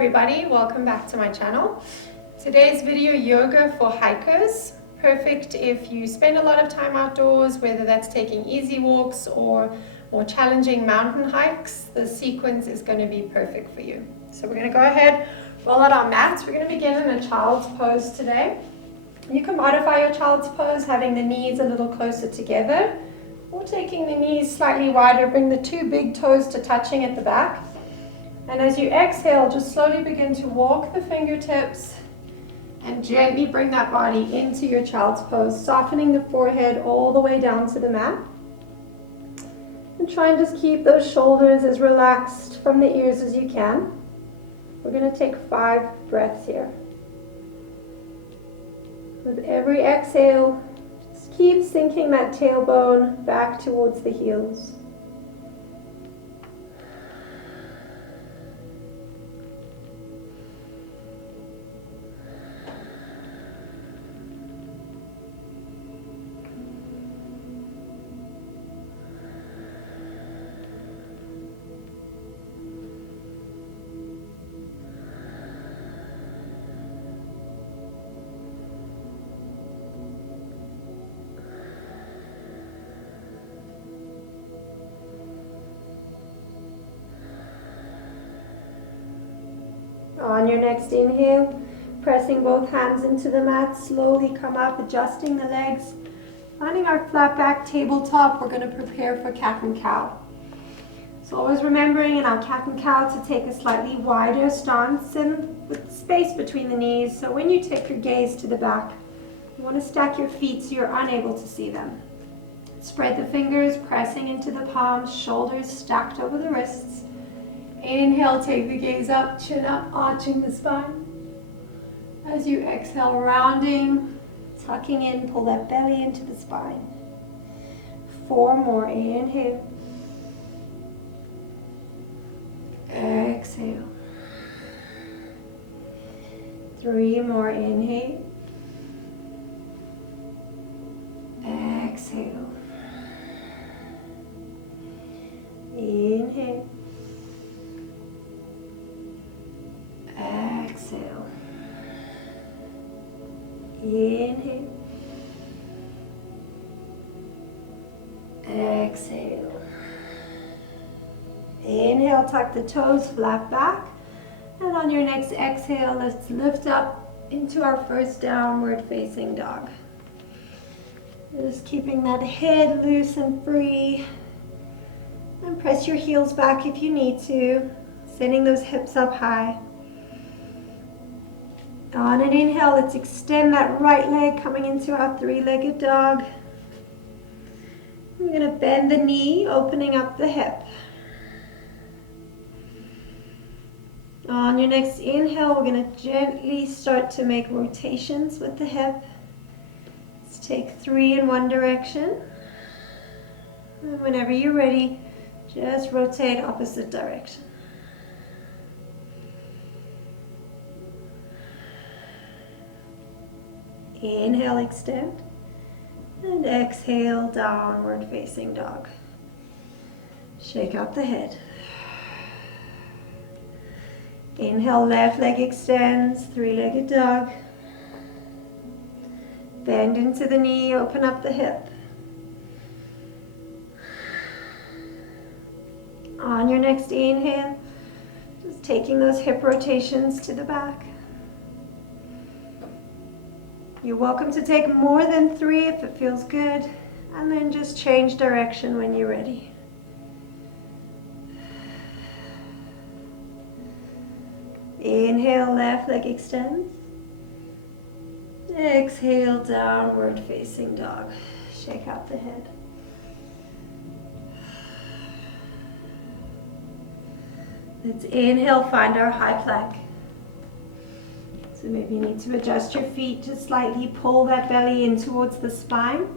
everybody, welcome back to my channel. Today's video, yoga for hikers. Perfect if you spend a lot of time outdoors, whether that's taking easy walks or more challenging mountain hikes. The sequence is going to be perfect for you. So we're going to go ahead, roll out our mats. We're going to begin in a child's pose today. You can modify your child's pose, having the knees a little closer together, or taking the knees slightly wider. Bring the two big toes to touching at the back. And as you exhale, just slowly begin to walk the fingertips and gently bring that body into your child's pose, softening the forehead all the way down to the mat. And try and just keep those shoulders as relaxed from the ears as you can. We're going to take 5 breaths here. With every exhale, just keep sinking that tailbone back towards the heels. On your next inhale, pressing both hands into the mat, slowly come up, adjusting the legs. Finding our flat back tabletop, we're going to prepare for cat and cow. So always remembering in our cat and cow to take a slightly wider stance and with space between the knees. So when you take your gaze to the back, you want to stack your feet so you're unable to see them. Spread the fingers, pressing into the palms, shoulders stacked over the wrists. Inhale, take the gaze up, chin up, arching the spine. As you exhale, rounding, tucking in, pull that belly into the spine. 4 more, inhale. Exhale. 3 more, inhale. Exhale. Inhale. Exhale. Inhale. Exhale. Inhale, tuck the toes, flat back. And on your next exhale, let's lift up into our first downward facing dog. Just keeping that head loose and free. And press your heels back if you need to, sending those hips up high. On an inhale, let's extend that right leg, coming into our 3-legged dog. We're going to bend the knee, opening up the hip. On your next inhale, we're going to gently start to make rotations with the hip. Let's take 3 in one direction. And whenever you're ready, just rotate opposite direction. Inhale, extend, and exhale, downward facing dog. Shake out the head. Inhale, left leg extends, 3-legged dog. Bend into the knee, open up the hip. On your next inhale, just taking those hip rotations to the back. You're welcome to take more than 3 if it feels good, and then just change direction when you're ready. Inhale, left leg extends. Exhale, downward facing dog. Shake out the head. Let's inhale, find our high plank. So maybe you need to adjust your feet, just slightly pull that belly in towards the spine.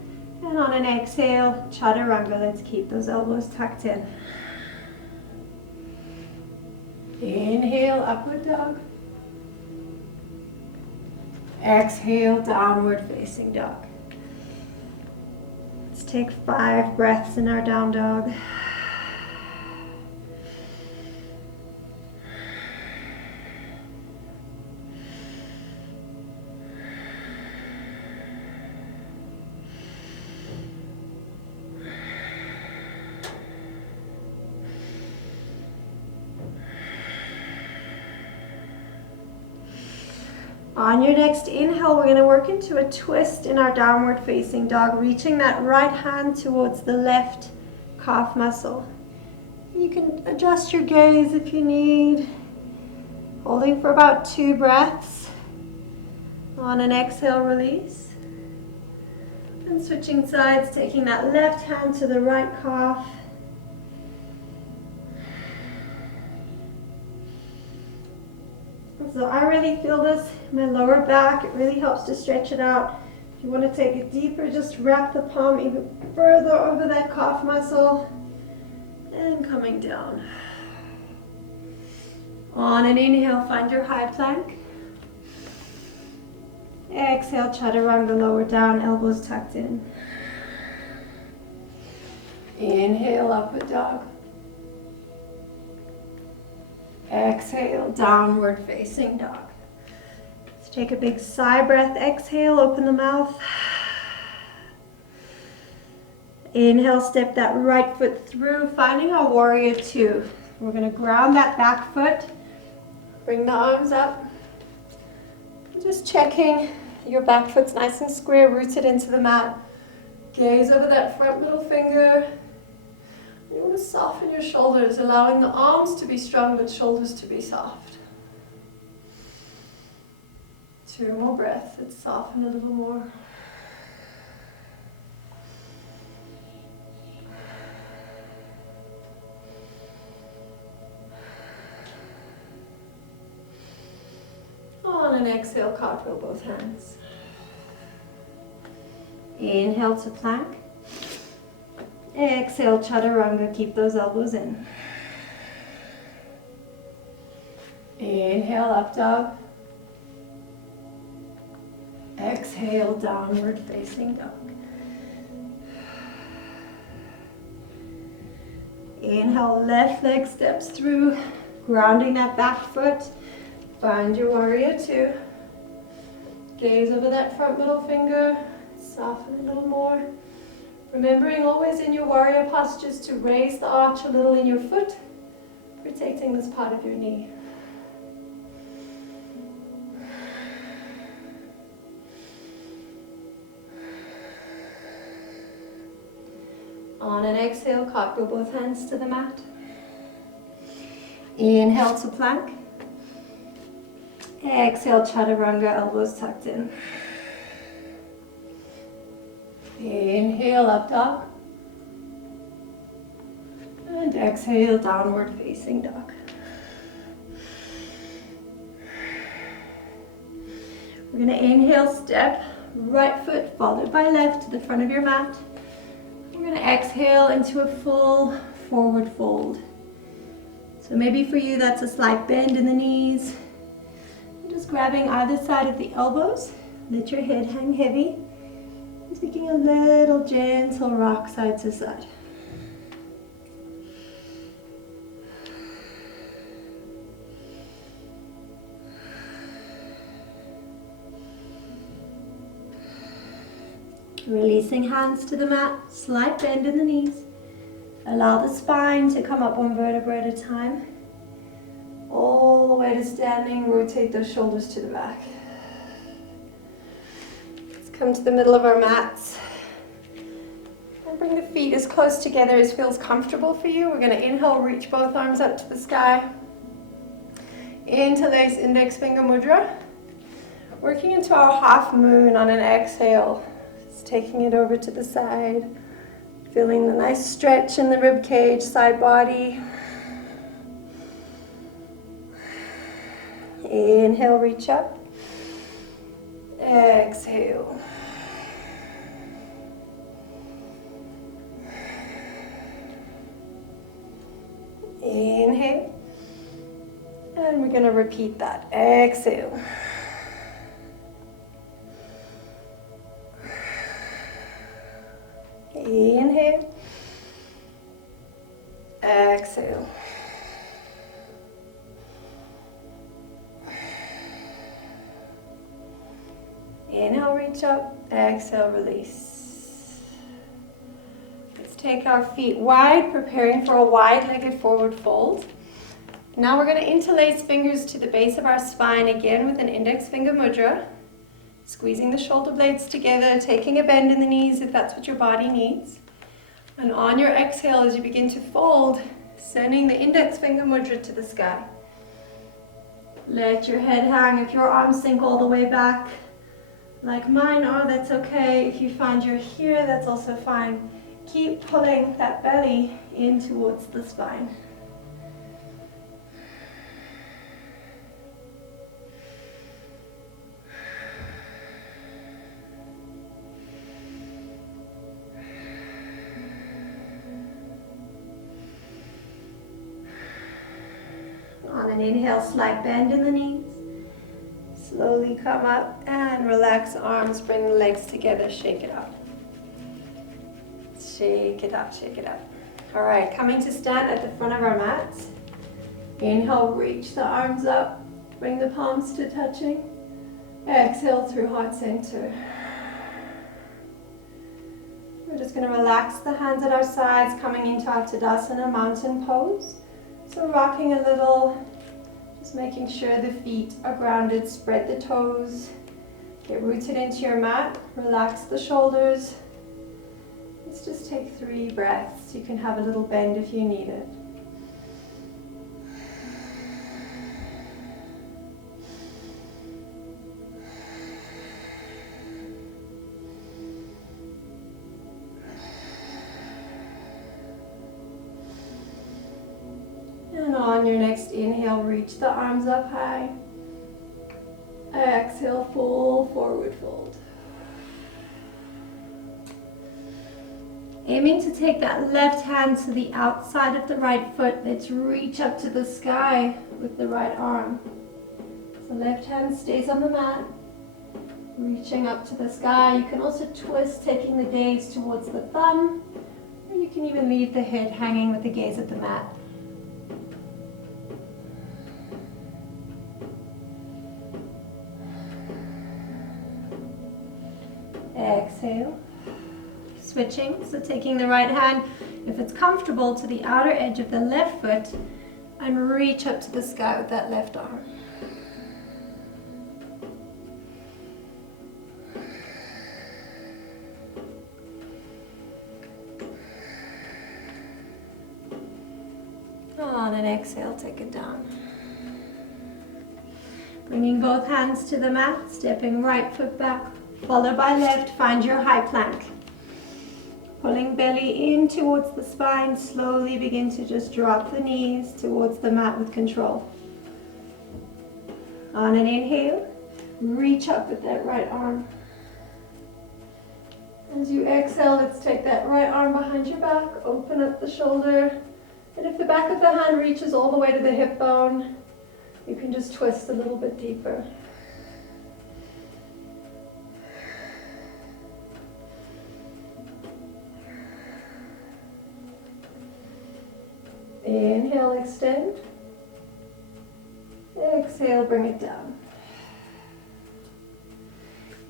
And on an exhale, chaturanga, let's keep those elbows tucked in. Inhale, upward dog. Exhale, downward facing dog. Let's take 5 breaths in our down dog. On your next inhale, we're going to work into a twist in our downward facing dog, reaching that right hand towards the left calf muscle. You can adjust your gaze if you need. Holding for about 2 breaths. On an exhale, release. And switching sides, taking that left hand to the right calf. So I really feel this in my lower back. It really helps to stretch it out. If you want to take it deeper, just wrap the palm even further over that calf muscle. And coming down. On an inhale, find your high plank. Exhale, chaturanga, lower down, elbows tucked in. Inhale, upward dog. Exhale, downward facing dog. Let's take a big sigh breath. Exhale, open the mouth. Inhale, step that right foot through, finding our warrior 2. We're going to ground that back foot. Bring the arms up. Just checking your back foot's nice and square, rooted into the mat. Gaze over that front middle finger. You want to soften your shoulders, allowing the arms to be strong but shoulders to be soft. 2 more breaths. Let's soften a little more. On an exhale, cartwheel both hands. Inhale to plank. Exhale, chaturanga, keep those elbows in. Inhale, up dog. Exhale, downward facing dog. Inhale, left leg steps through, grounding that back foot. Find your warrior 2. Gaze over that front middle finger. Soften a little more. Remembering always in your warrior postures to raise the arch a little in your foot, protecting this part of your knee. On an exhale, cartwheel both hands to the mat. Inhale to plank. Exhale, chaturanga, elbows tucked in. Inhale, up dog. And exhale, downward facing dog. We're going to inhale, step right foot followed by left to the front of your mat. We're going to exhale into a full forward fold. So maybe for you that's a slight bend in the knees. Just grabbing either side of the elbows. Let your head hang heavy. And taking a little gentle rock side to side. Releasing hands to the mat, slight bend in the knees. Allow the spine to come up 1 vertebra at a time. All the way to standing, rotate those shoulders to the back. Let's come to the middle of our mats. And bring the feet as close together as feels comfortable for you. We're going to inhale, reach both arms up to the sky. Interlace index finger mudra. Working into our half moon on an exhale. Just taking it over to the side. Feeling the nice stretch in the rib cage, side body. Inhale, reach up. Exhale. Inhale. And we're going to repeat that. Exhale. Inhale. Exhale. Inhale, reach up. Exhale, release. Let's take our feet wide, preparing for a wide-legged forward fold. Now we're going to interlace fingers to the base of our spine again with an index finger mudra. Squeezing the shoulder blades together, taking a bend in the knees if that's what your body needs. And on your exhale, as you begin to fold, sending the index finger mudra to the sky. Let your head hang. If your arms sink all the way back, like mine are, that's okay. If you find you're here, that's also fine. Keep pulling that belly in towards the spine. On an inhale, slight bend in the knees. Slowly come up and relax arms, bring the legs together, shake it up. Shake it up, shake it up. All right, coming to stand at the front of our mats. Inhale, reach the arms up, bring the palms to touching. Exhale through heart center. We're just going to relax the hands at our sides, coming into our Tadasana mountain pose. So rocking a little, just making sure the feet are grounded, spread the toes, get rooted into your mat, relax the shoulders. Let's just take 3 breaths. You can have a little bend if you need it. And on your next inhale, reach the arms up high. Exhale, full forward fold. Aiming to take that left hand to the outside of the right foot. Let's reach up to the sky with the right arm. So left hand stays on the mat, reaching up to the sky. You can also twist, taking the gaze towards the thumb, or you can even leave the head hanging with the gaze at the mat. Exhale. Switching, so taking the right hand, if it's comfortable, to the outer edge of the left foot and reach up to the sky with that left arm. On an exhale, take it down. Bringing both hands to the mat, stepping right foot back, followed by left, find your high plank. Pulling belly in towards the spine, slowly begin to just drop the knees towards the mat with control. On an inhale, reach up with that right arm. As you exhale, let's take that right arm behind your back, open up the shoulder, and if the back of the hand reaches all the way to the hip bone, you can just twist a little bit deeper. Inhale, extend. Exhale, bring it down.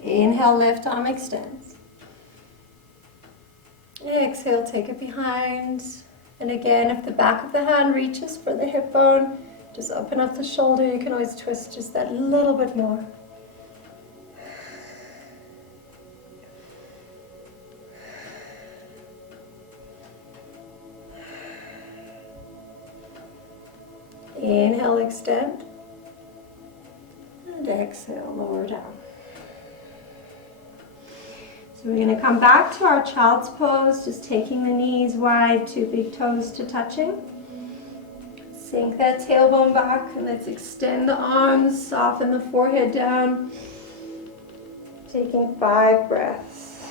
Inhale, left arm extends. Exhale, take it behind. And again, if the back of the hand reaches for the hip bone, just open up the shoulder. You can always twist just that little bit more. Inhale, extend, and exhale, lower down. So we're going to come back to our child's pose, just taking the knees wide, 2 big toes to touching. Sink that tailbone back, and let's extend the arms, soften the forehead down. Taking 5 breaths.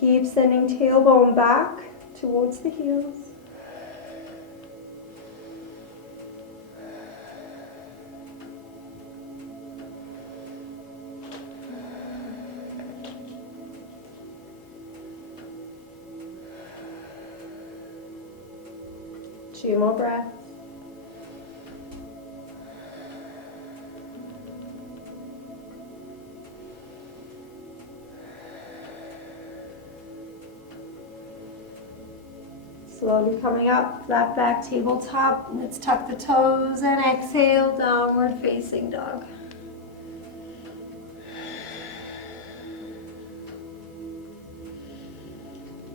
Keep sending tailbone back towards the heels. Two more breaths. Slowly coming up, flat back, tabletop. Let's tuck the toes and exhale, downward facing dog.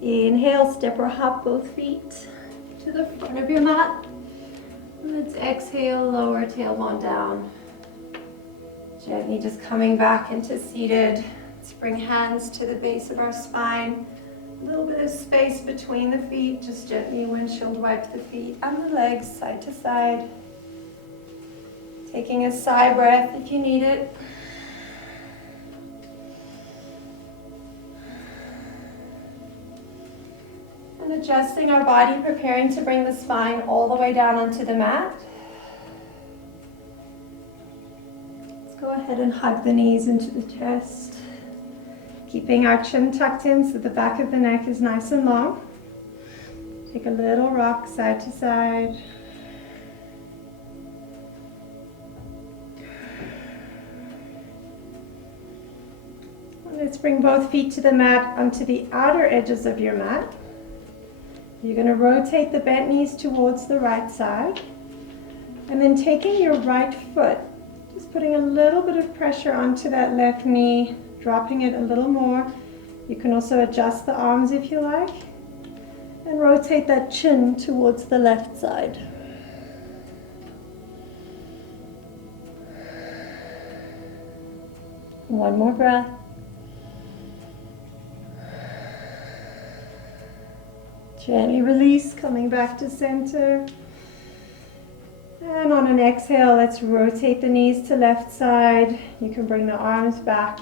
Inhale, step or hop both feet to the front of your mat. Let's exhale, lower tailbone down. Gently just coming back into seated. Let's bring hands to the base of our spine. A little bit of space between the feet. Just gently windshield wipe the feet and the legs side to side. Taking a sigh breath if you need it. And adjusting our body, preparing to bring the spine all the way down onto the mat. Let's go ahead and hug the knees into the chest. Keeping our chin tucked in so the back of the neck is nice and long. Take a little rock side to side. And let's bring both feet to the mat onto the outer edges of your mat. You're going to rotate the bent knees towards the right side. And then taking your right foot, just putting a little bit of pressure onto that left knee, dropping it a little more. You can also adjust the arms if you like. And rotate that chin towards the left side. One more breath. Gently release, coming back to center. And on an exhale, let's rotate the knees to left side. You can bring the arms back,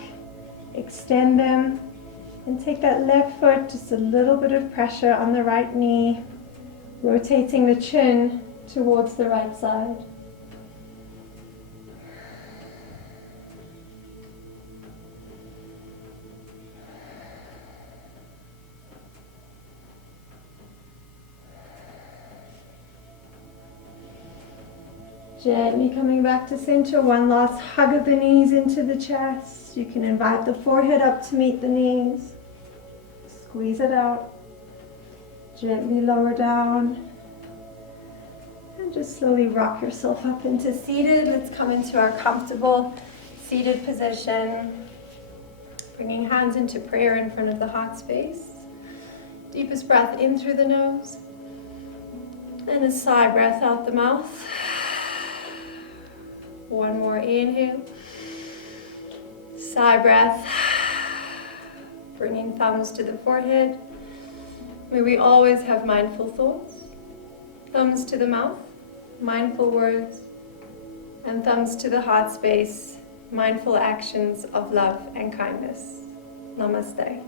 extend them, and take that left foot, just a little bit of pressure on the right knee, rotating the chin towards the right side. Gently coming back to center. One last hug of the knees into the chest. You can invite the forehead up to meet the knees. Squeeze it out. Gently lower down. And just slowly rock yourself up into seated. Let's come into our comfortable seated position. Bringing hands into prayer in front of the heart space. Deepest breath in through the nose. And a sigh breath out the mouth. One more inhale. Sigh breath. Bringing thumbs to the forehead. May we always have mindful thoughts. Thumbs to the mouth, mindful words. And thumbs to the heart space, mindful actions of love and kindness. Namaste.